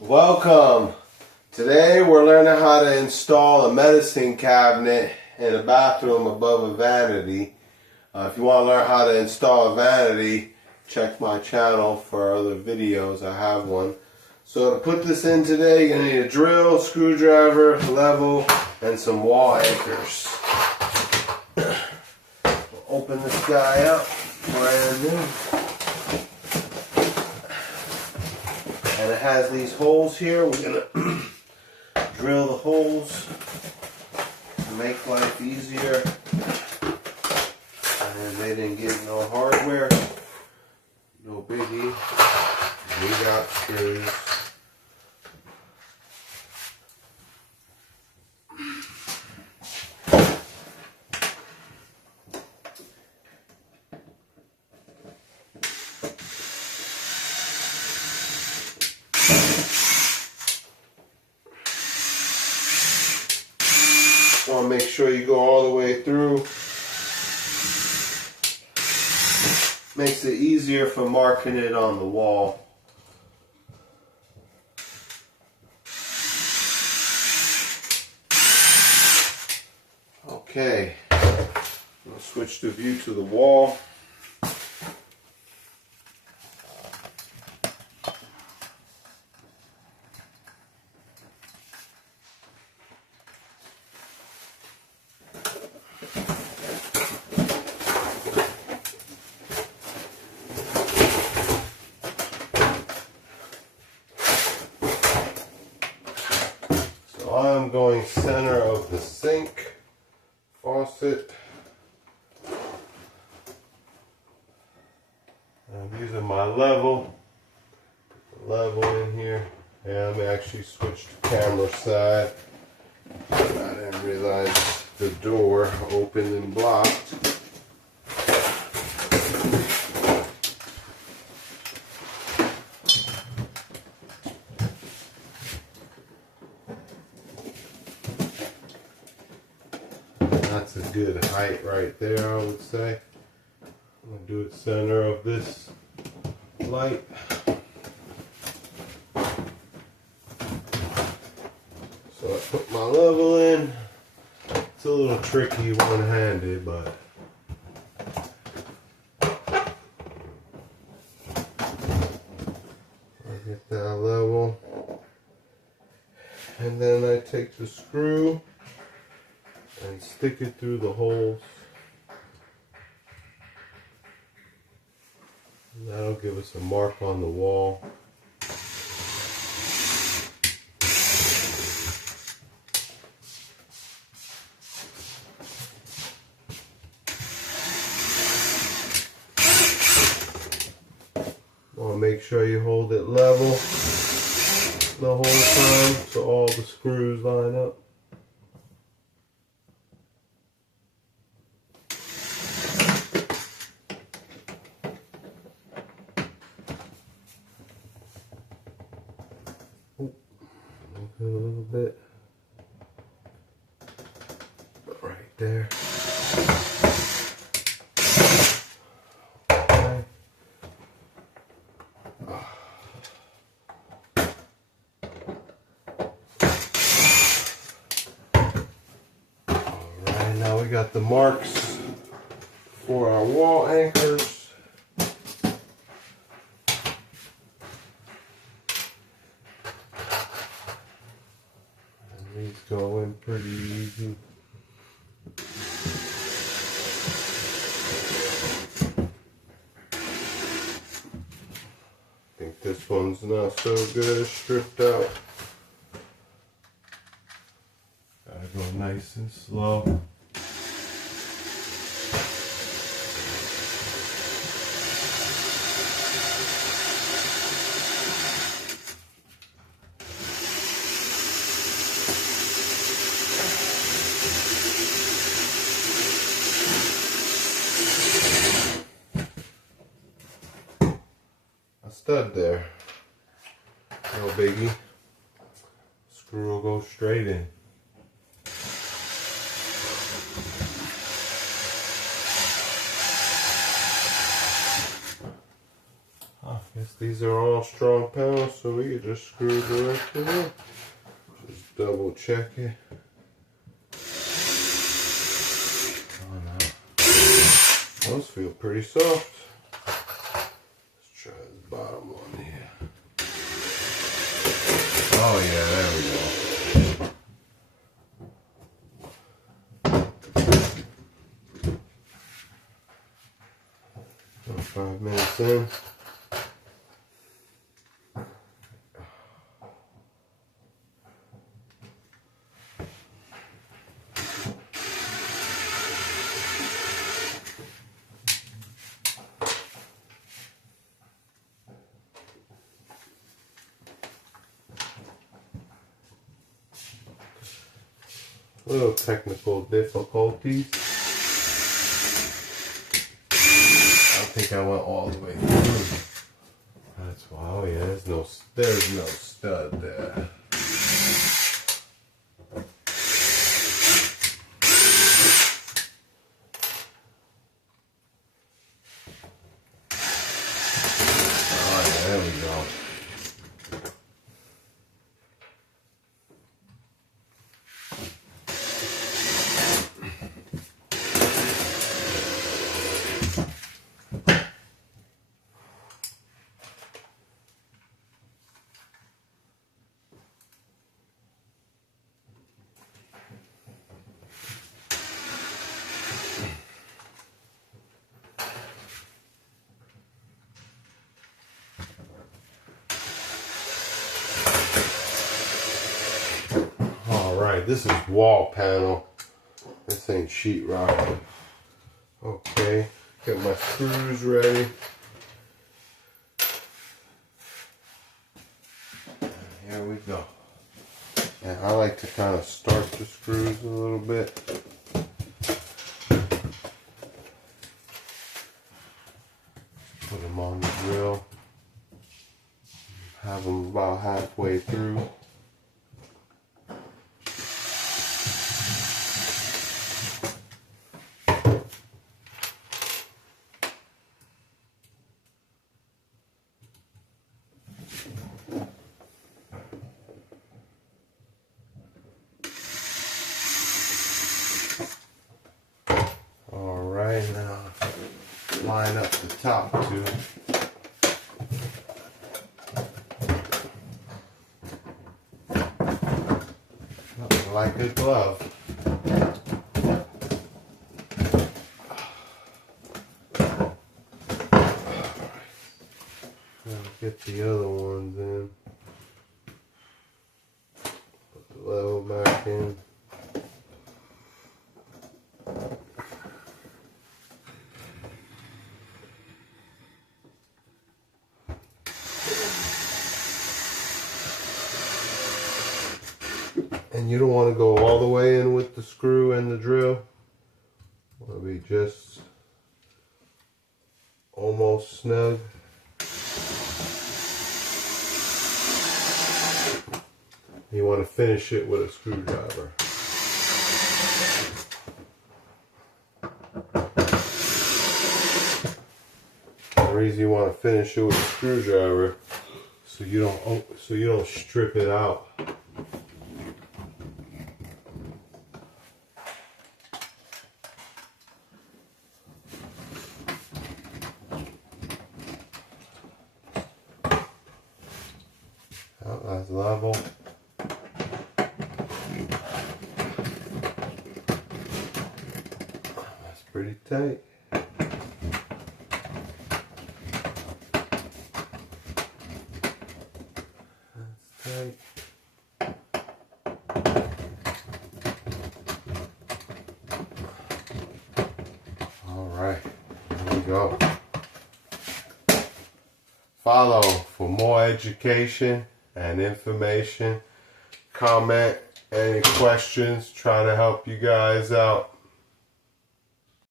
Welcome! Today we're learning how to install a medicine cabinet in a bathroom above a vanity. If you want to learn how to install a vanity, check my channel for other videos. I have one. So to put this in today, you're going to need a drill, screwdriver, level, and some wall anchors. We'll open this guy up, brand new. And it has these holes here. We're going to drill the holes to make life easier. And they didn't get no hardware. No biggie. We got screws. Want to make sure you go all the way through. Makes it easier for marking it on the wall. Okay, I'll switch the view to the wall. I'm going center of the sink faucet. I'm using my level. Put the level in here. And let me actually switch to camera side. I didn't realize the door opened and blocked. That's a good height right there, I would say. I'm going to do it center of this light. So I put my level in. It's a little tricky one-handed, but I get that level. And then I take the screw and stick it through the holes. And that'll give us a mark on the wall. Want to make sure you hold it level the whole time so all the screws line up. A little bit right there. Okay. Alright, now we got the marks for our wall anchors. These go in pretty easy. I think this one's not so good, stripped out. Gotta go nice and slow. Stud there. No biggie. Screw will go straight in. I guess these are all strong panels, so we can just screw the rest of them. Just double check it. Oh no. Those feel pretty soft. Let's try this bottom one here. Oh yeah, there we go. 5 minutes in. Little technical difficulties. I think I went all the way through. That's why. Oh yeah, there's no stud there. Oh yeah, there we go. Alright, this is wall panel. This ain't sheetrock. Okay, got my screws ready. Here we go. And I like to kind of start the screws a little bit. Put them on the drill. Have them about halfway through. Alright, now line up the top too. Nothing like a glove. Now get the other ones in. Put the level back in. And you don't want to go all the way in with the screw and the drill. You want to be just almost snug. You want to finish it with a screwdriver. The reason you want to finish it with a screwdriver so you don't strip it out. Oh, that's level. That's pretty tight. That's tight. All right, here we go. Follow for more education and information. Comment any questions. Try to help you guys out.